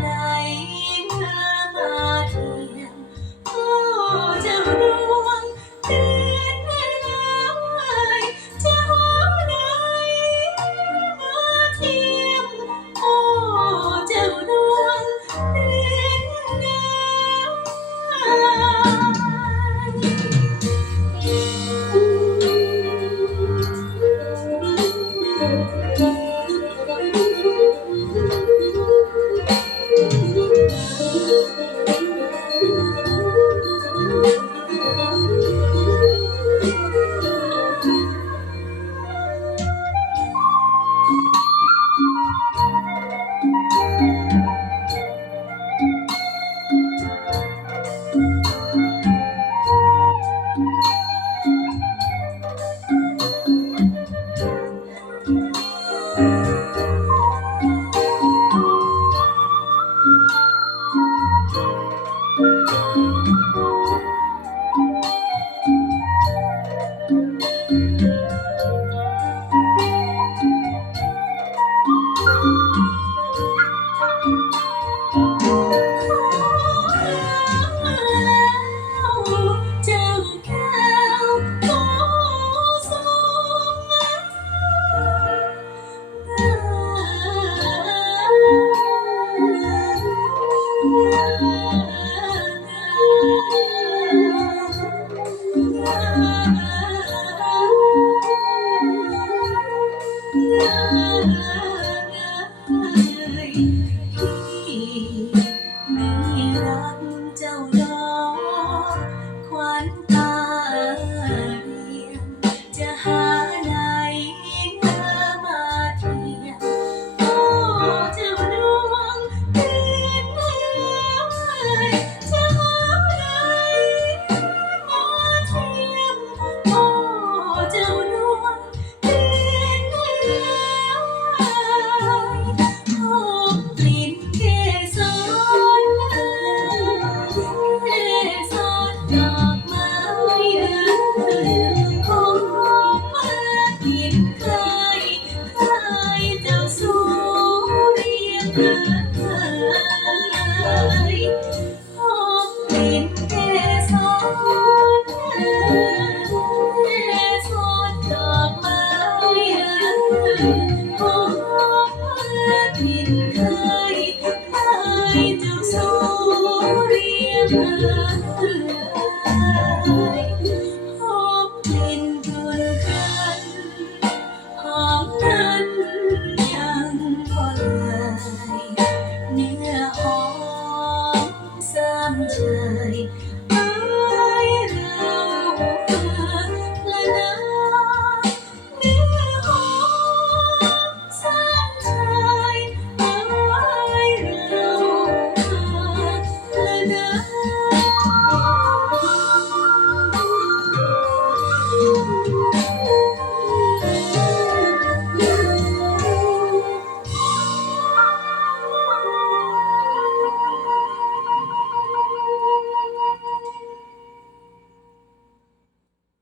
ไหนเธอมาเทียมโอ้เจ้าดวงเดือนเอ้ยเจ้าไหนมาเทียมโอ้เจ้าดวงเดือนเอ้เจ้าแก้วโตสูมีรักเจ้าดอกขวัญตาเรียมจะหาไหนเธอมาเทียมโอ้เจ้าดวงเดือนเอ้ยจะหาไหนมาเทียมโอ้เจ้าดวงเดือนเอ้ยหอมกลิ่นเกสรสรดอกไม้คงมากินใครเจ้าสู่เรียงหอมกลิ่นเกสรดอกไม้คงมากินใครเจ้าสู่เรียงหอมกลิ่นกุนกันหอมนั้นยังบ่ลายเนื้อหอมสามเชย